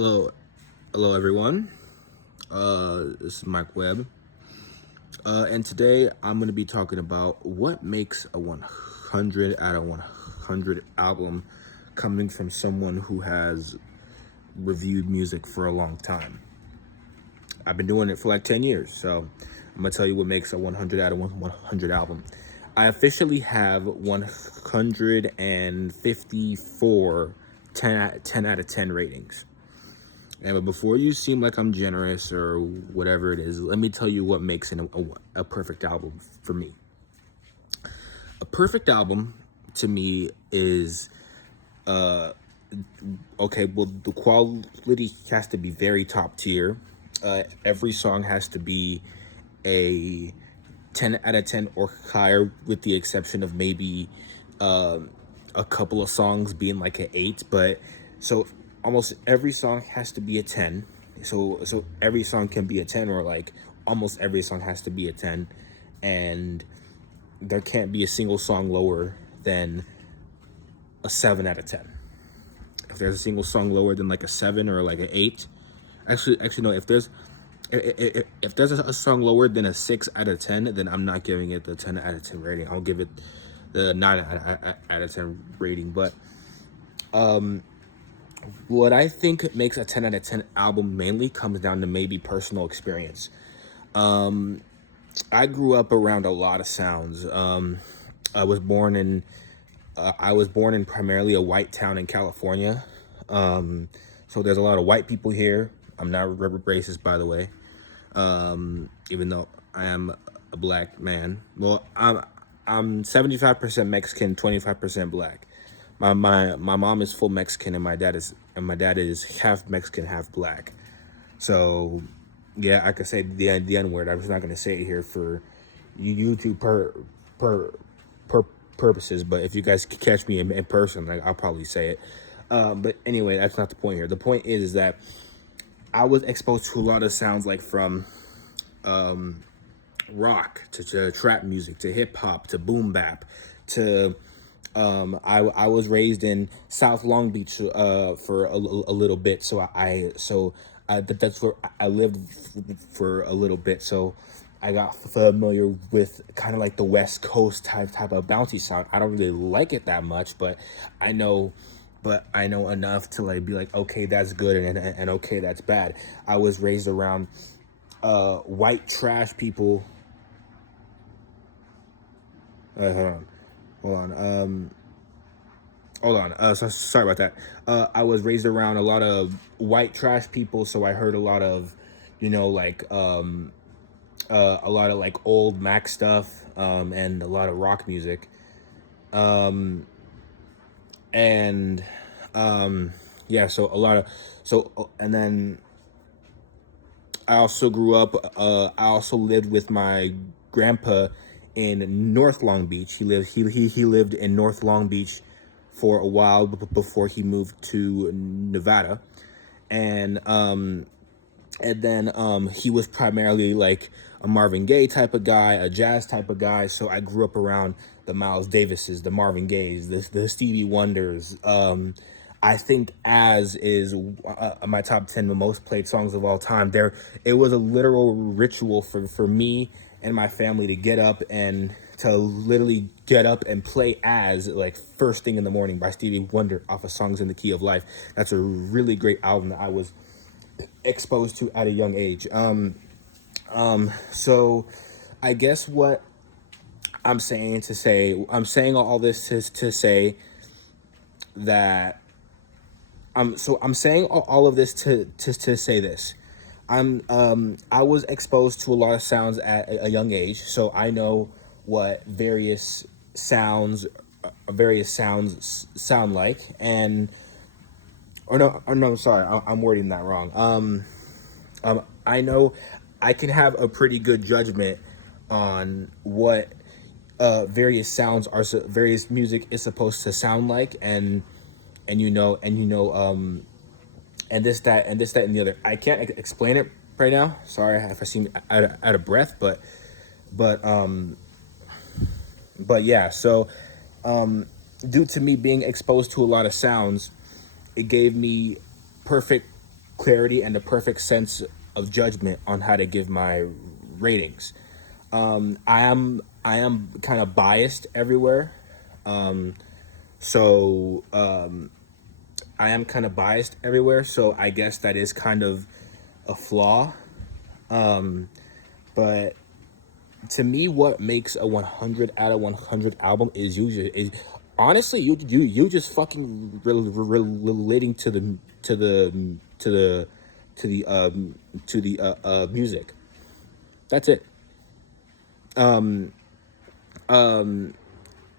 Hello, hello everyone. This is Mike Webb, and today I'm going to be talking about what makes a 100 out of 100 album, coming from someone who has reviewed music for a long time. I've been doing it for like 10 years, so I'm going to tell you what makes a 100 out of 100 album. I officially have 154 10 out of 10 ratings. And but before you seem like I'm generous or whatever it is, let me tell you what makes a perfect album for me. A perfect album to me is okay. Well, the quality has to be very top tier. Every song has to be a 10 out of 10 or higher, with the exception of maybe a couple of songs being like an 8. But so almost every song has to be a 10. So every song can be a 10, or like almost every song has to be a 10, and there can't be a single song lower than a 7 out of 10. If there's a single song lower than like a 7 or like an 8, actually no, if there's a song lower than a 6 out of 10, then I'm not giving it the 10 out of 10 rating. I'll give it the 9 out of 10 rating. But what I think makes a 10 out of 10 album mainly comes down to maybe personal experience. I grew up around a lot of sounds. I was born in primarily a white town in California. So there's a lot of white people here. I'm not racist, by the way. Even though I am a black man. Well, I'm 75% Mexican, 25% black. My mom is full Mexican, and my dad is half Mexican, half black. So yeah, I could say the N word. I'm just not gonna say it here for YouTube per purposes. But if you guys catch me in person, like, I'll probably say it. But anyway, that's not the point here. The point is that I was exposed to a lot of sounds, like from rock to trap music to hip hop to boom bap to I was raised in South Long Beach for a little bit, that's where I lived for a little bit. So I got familiar with kind of like the West Coast type of bouncy sound. I don't really like it that much, but I know enough to like be like, okay, that's good, and okay, that's bad. I was raised around white trash people. Hold on. Hold on. So sorry about that. I was raised around a lot of white trash people, so I heard a lot of, like a lot of like old Mac stuff, and a lot of rock music, and yeah. So a lot of and then I also grew up. I also lived with my grandpa in North Long Beach. He lived in North Long Beach for a while before he moved to Nevada, and then he was primarily like a Marvin Gaye type of guy, a jazz type of guy. So I grew up around the Miles Davises, the Marvin Gayes, the Stevie Wonders. I think "As" is my top 10 most played songs of all time. It was a literal ritual for me and my family to get up and to literally get up and play "As" like first thing in the morning by Stevie Wonder off of Songs in the Key of Life. That's a really great album that I was exposed to at a young age. So I guess what I'm saying all this is to say that I'm saying all of this to say this. I was exposed to a lot of sounds at a young age, so I know what various sounds sound like. And or no, sorry, I'm wording that wrong. I know I can have a pretty good judgment on what various music is supposed to sound like, and and this that and the other. I can't explain it right now. Sorry if I seem out of breath, but yeah. So due to me being exposed to a lot of sounds, it gave me perfect clarity and the perfect sense of judgment on how to give my ratings. I am kind of biased everywhere. So I am kind of biased everywhere. So I guess that is kind of a flaw. But to me, what makes a 100 out of 100 album is usually is honestly you just fucking relating to the music. That's it.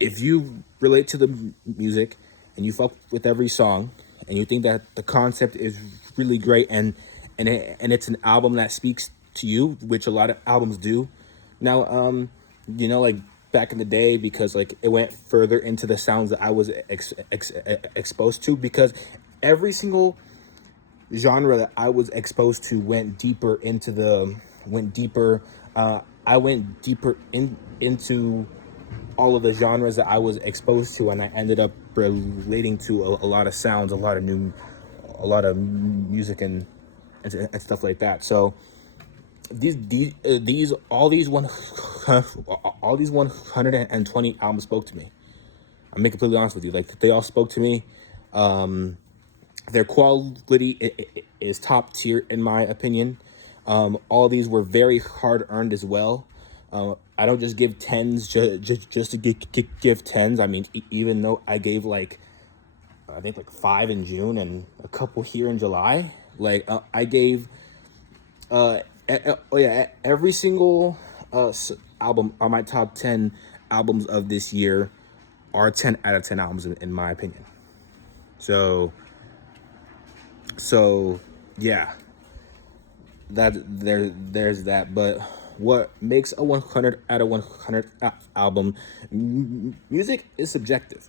If you relate to the music and you fuck with every song and you think that the concept is really great and it's an album that speaks to you, which a lot of albums do. Now, like back in the day, because like it went further into the sounds that I was exposed to, because every single genre that I was exposed to went deeper. I went deeper into all of the genres that I was exposed to, and I ended up relating to a lot of sounds, a lot of music and stuff like that. So these all these 120 albums spoke to me. I'm being completely honest with you. Like, they all spoke to me. Their quality is top tier in my opinion. All these were very hard earned as well. I don't just give tens just to give tens. I mean, even though I gave I think 5 in June and a couple here in July, I gave every single album on my top 10 albums of this year are 10 out of 10 albums in my opinion. So yeah, there's that. But what makes a 100 out of 100 album? Music is subjective,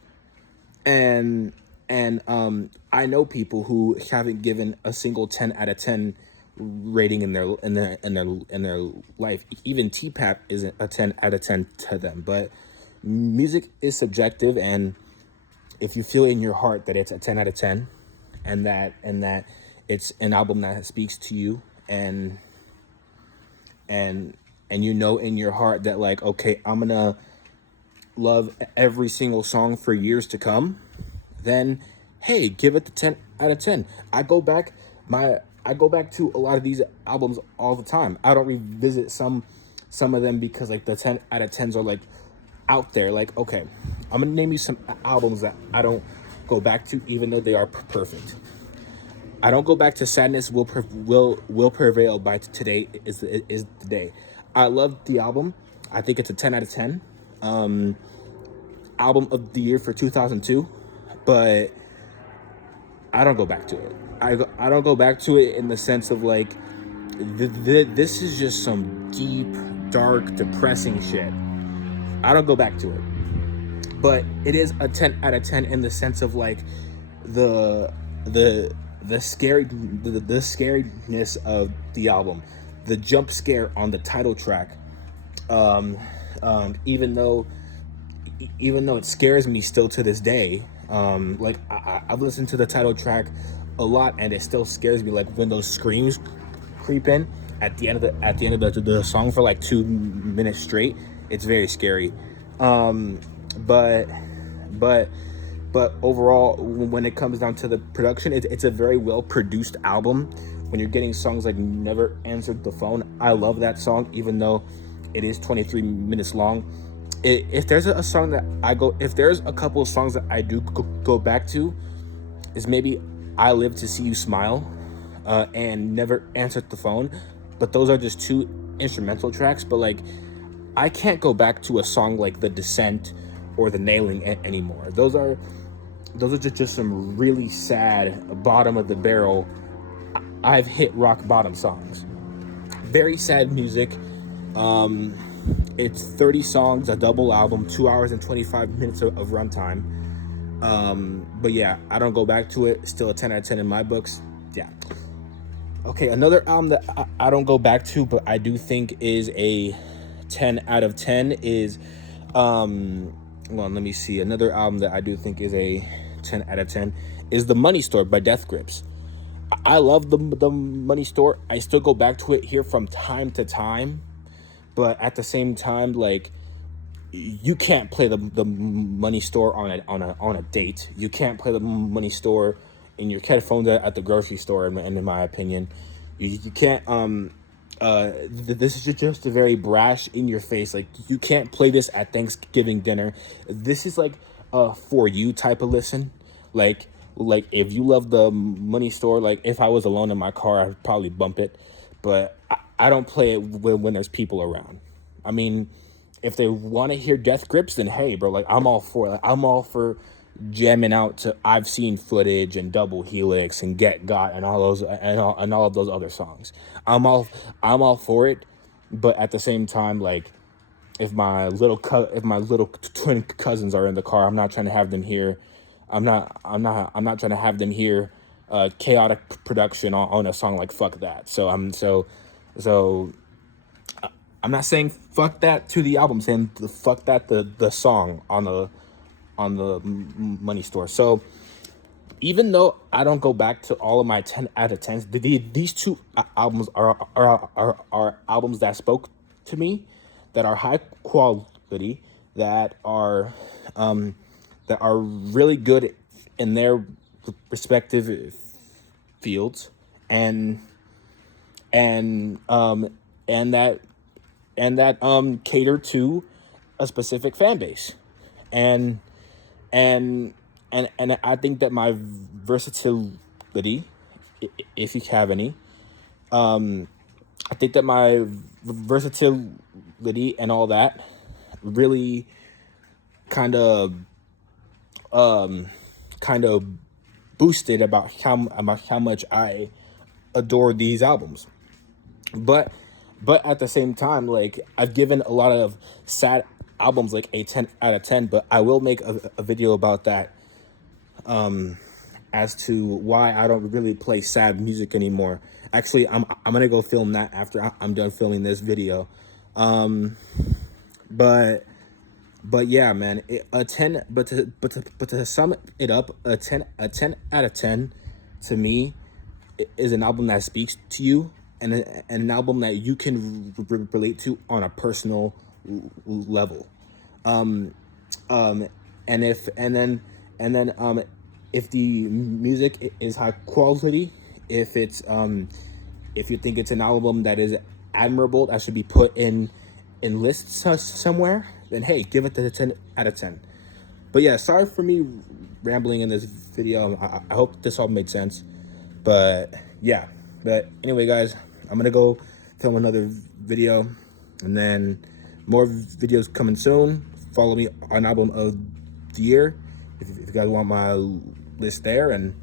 and I know people who haven't given a single 10 out of 10 rating in their life. Even T-Pap isn't a 10 out of 10 to them. But music is subjective, and if you feel in your heart that it's a 10 out of 10 and that it's an album that speaks to you, and you know in your heart that okay, I'm gonna love every single song for years to come, then hey, give it the 10 out of 10. I go back to a lot of these albums all the time. I don't revisit some of them because the 10 out of 10s are out there. Okay, I'm gonna name you some albums that I don't go back to even though they are perfect. I don't go back to Sadness Will Prevail by Today is the Day. I love the album. I think it's a 10 out of 10. Album of the year for 2002, but I don't go back to it. I don't go back to it in the sense of this is just some deep, dark, depressing shit. I don't go back to it. But it is a 10 out of 10 in the sense of the scariness of the album, the jump scare on the title track. Even though it scares me still to this day. I've listened to the title track a lot, and it still scares me. When those screams creep in at the end of the song for 2 minutes straight, it's very scary. But overall, when it comes down to the production, it's a very well produced album. When you're getting songs like Never Answered the Phone, I love that song, even though it is 23 minutes long. If there's a song that if there's a couple of songs that I do go back to, is maybe I Live to See You Smile, and Never Answered the Phone. But those are just 2 instrumental tracks. But I can't go back to a song like The Descent or The Nailing anymore. Those are just some really sad, bottom of the barrel, I've hit rock bottom songs. Very sad music. It's 30 songs, a double album, 2 hours and 25 minutes of runtime. But yeah, I don't go back to it. Still a 10 out of 10 in my books. Yeah. Okay, another album that I don't go back to, but I do think is a 10 out of 10 is, well, let me see. Another album that I do think is a 10 out of 10 is The Money Store by Death Grips. I love the Money Store. I still go back to it here from time to time, but at the same time, like, you can't play the Money Store on a date. You can't play the Money Store in your headphones at the grocery store. In my opinion, you can't. This is just a very brash, in your face. Like, you can't play this at Thanksgiving dinner. This is like a for you type of listen. Like like if you love the Money Store, like if I was alone in my car, I'd probably bump it. But I don't play it when there's people around. I mean, if they want to hear Death Grips, then hey, bro, like I'm all for it. Like, I'm all for jamming out to I've Seen Footage and Double Helix and Get Got and all those and all of those other songs. I'm all I'm all for it, but at the same time, like if my little twin cousins are in the car, I'm not trying to have them hear. I'm not trying to have them hear chaotic production on a song like "Fuck That." So I'm not saying fuck that to the album. I'm saying fuck that the song on the Money Store. So even though I don't go back to all of my 10 out of 10s, these two albums are albums that spoke to me, that are high quality, that are that are really good in their respective fields, and and um and that cater to a specific fan base, and and and I think that my versatility, if you have any, I think that my versatility and all that really kind of kind of boosted about how much I adore these albums. But at the same time, like I've given a lot of sad albums like a 10 out of 10, but I will make a video about that, as to why I don't really play sad music anymore. Actually, I'm gonna go film that after I'm done filming this video. But yeah, man, a 10. But to sum it up, a ten out of 10 to me is an album that speaks to you, and an album that you can relate to on a personal level. Um, and if and then if the music is high quality, if it's if you think it's an album that is admirable, that should be put in lists somewhere, then hey, give it the 10 out of 10. But yeah, sorry for me rambling in this video. I hope this all made sense. But yeah, but anyway, guys, I'm gonna go film another video, and then more videos coming soon. Follow me on album of the year if you guys want my list there. And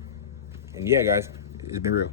yeah, guys, it's been real.